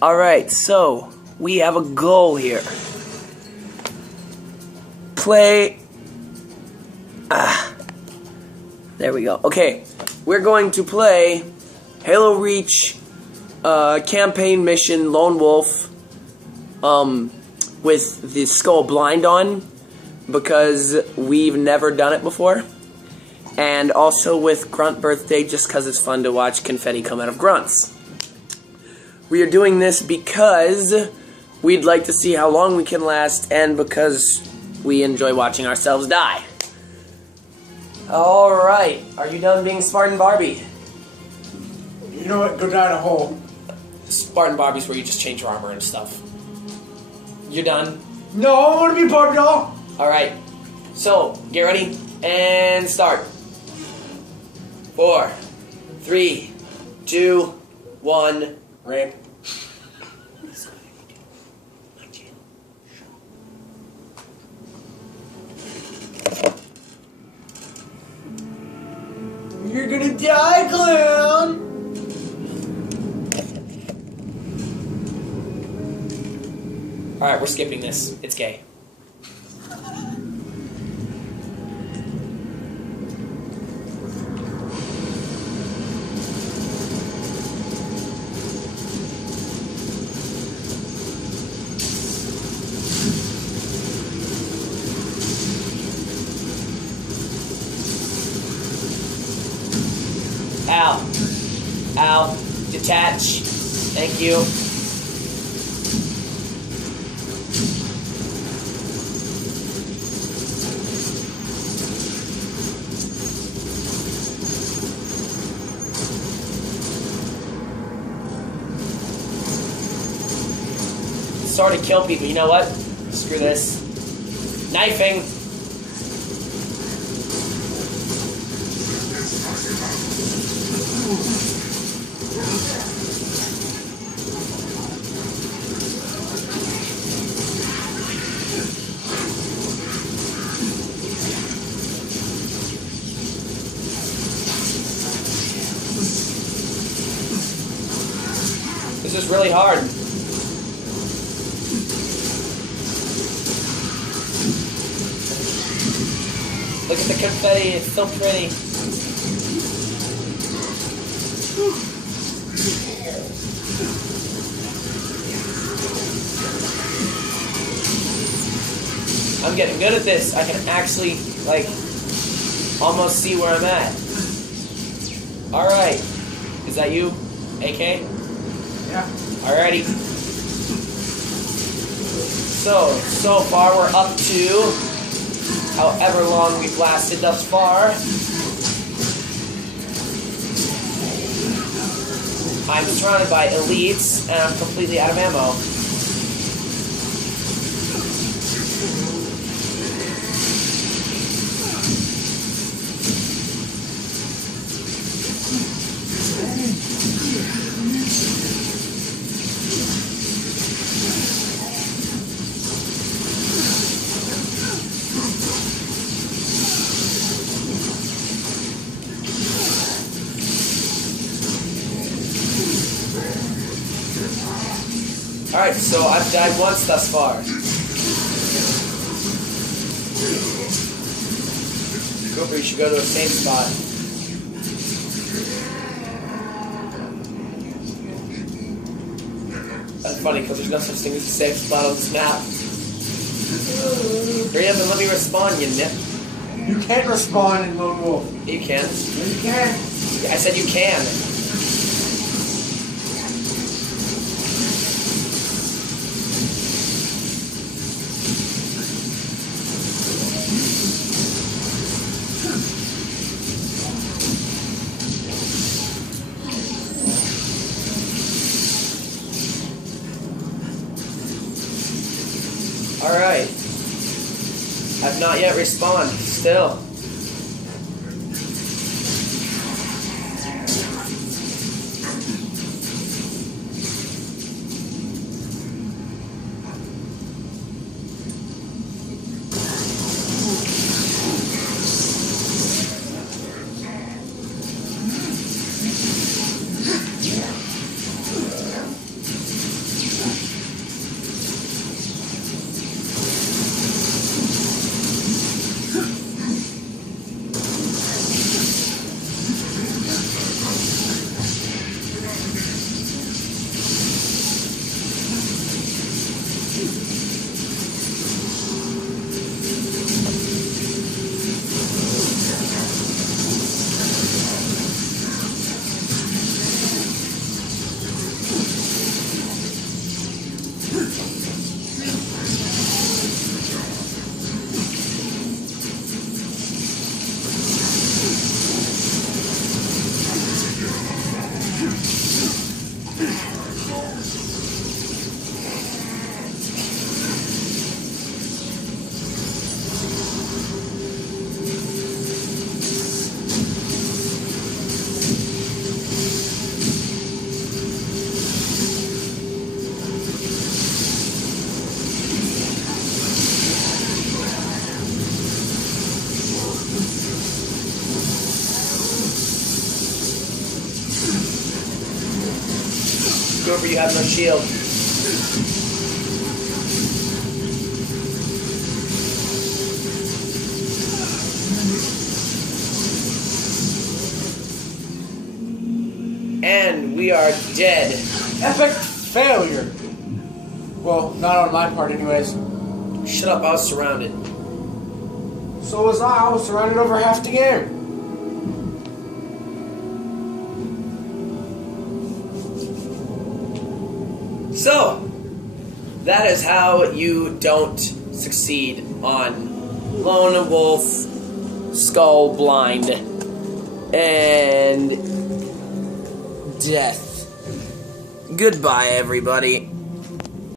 Alright, so we have a goal here. Play. There we go. Okay, we're going to play Halo Reach campaign mission Lone Wolf with the Skull Blind on, because we've never done it before. And also with Grunt Birthday, just because it's fun to watch confetti come out of grunts. We are doing this because we'd like to see how long we can last, and because we enjoy watching ourselves die. Alright, are you done being Spartan Barbie? You know what? Go down a hole. Spartan Barbie's where you just change your armor and stuff. You're done? No, I want to be Barbie doll. Alright, so get ready and start. 4, 3, 2, 1. Ramp. You're gonna die, clown! Alright, we're skipping this. It's gay. Ow. Ow. Detach. Thank you. Sorry to kill people. You know what? Screw this. Knifing. This is really hard. Look at the confetti, it's so pretty. I'm getting good at this. I can actually, like, almost see where I'm at. Alright. Is that you, AK? Yeah. Alrighty. So far we're up to however long we've lasted thus far. I'm surrounded by elites, and I'm completely out of ammo. Alright, so I've died once thus far. Cooper, you should go to a safe spot. That's funny, because there's no such thing as a safe spot on this map. Hurry up and let me respawn, you nip. You can't respawn in Lone Wolf. You can. No, you can't. I said you can. Alright. I've not yet respawned. Still. Remember, you have no shield. And we are dead. Epic failure. Well, not on my part, anyways. Shut up, I was surrounded. So was I. I was surrounded over half the game. So, that is how you don't succeed on Lone Wolf Skull Blind and Death. Goodbye, everybody.